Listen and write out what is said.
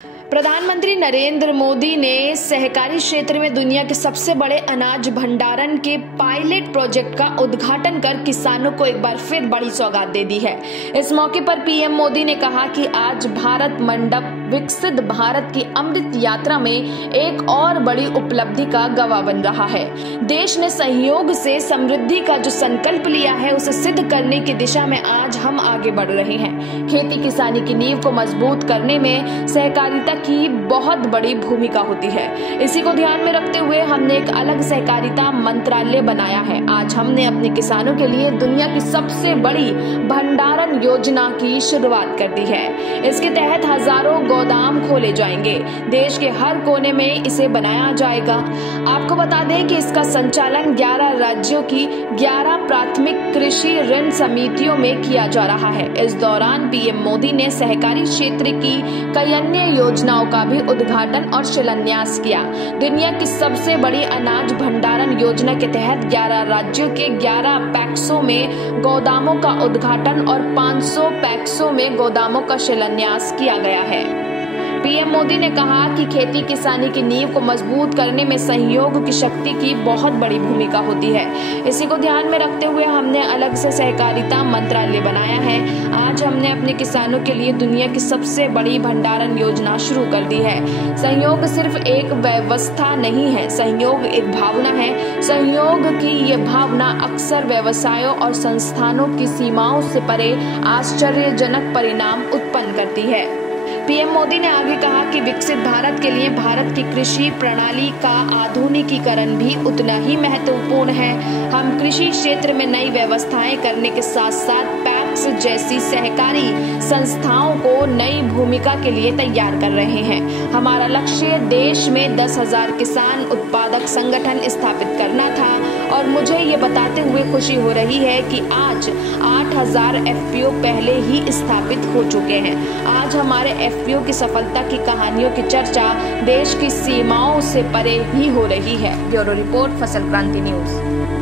प्रधानमंत्री नरेंद्र मोदी ने सहकारी क्षेत्र में दुनिया के सबसे बड़े अनाज भंडारण के पायलट प्रोजेक्ट का उद्घाटन कर किसानों को एक बार फिर बड़ी सौगात दे दी है। इस मौके पर पीएम मोदी ने कहा कि आज भारत मंडप विकसित भारत की अमृत यात्रा में एक और बड़ी उपलब्धि का गवाह बन रहा है। देश ने सहयोग से समृद्धि का जो संकल्प लिया है उसे सिद्ध करने की दिशा में आज हम आगे बढ़ रहे हैं। खेती किसानी की नींव को मजबूत करने में सहकारिता की बहुत बड़ी भूमिका होती है। इसी को ध्यान में रखते हुए हमने एक अलग सहकारिता मंत्रालय बनाया है। आज हमने अपने किसानों के लिए दुनिया की सबसे बड़ी भंडारण योजना की शुरुआत कर दी है। इसके तहत हजारों गोदाम खोले जाएंगे। देश के हर कोने में इसे बनाया जाएगा। आपको बता दें कि इसका संचालन 11 राज्यों की 11 प्राथमिक कृषि ऋण समितियों में किया जा रहा है। इस दौरान पीएम मोदी ने सहकारी क्षेत्र की कई अन्य योजनाओं का भी उद्घाटन और शिलान्यास किया। दुनिया की सबसे बड़ी अनाज भंडारण योजना के तहत 11 राज्यों के 11 पैक्सों में गोदामों का उद्घाटन और 500 पैक्सों में गोदामों का शिलान्यास किया गया है। पीएम मोदी ने कहा कि खेती किसानी की नींव को मजबूत करने में सहयोग की शक्ति की बहुत बड़ी भूमिका होती है। इसी को ध्यान में रखते हुए हमने अलग से सहकारिता मंत्रालय बनाया है। आज हमने अपने किसानों के लिए दुनिया की सबसे बड़ी भंडारण योजना शुरू कर दी है। सहयोग सिर्फ एक व्यवस्था नहीं है, सहयोग एक भावना है। सहयोग की ये भावना अक्सर व्यवसायों और संस्थानों की सीमाओं से परे आश्चर्यजनक परिणाम उत्पन्न करती है। पीएम मोदी ने आगे कहा कि विकसित भारत के लिए भारत की कृषि प्रणाली का आधुनिकीकरण भी उतना ही महत्वपूर्ण है। हम कृषि क्षेत्र में नई व्यवस्थाएं करने के साथ साथ पैक्स जैसी सहकारी संस्थाओं को नई भूमिका के लिए तैयार कर रहे हैं। हमारा लक्ष्य देश में 10,000 किसान उत्पादक संगठन स्थापित करना था और मुझे ये बताते हुए खुशी हो रही है कि आज 8,000 FPO पहले ही स्थापित हो चुके हैं। आज हमारे FPO की सफलता की कहानियों की चर्चा देश की सीमाओं से परे भी हो रही है। ब्यूरो रिपोर्ट, फसल क्रांति न्यूज।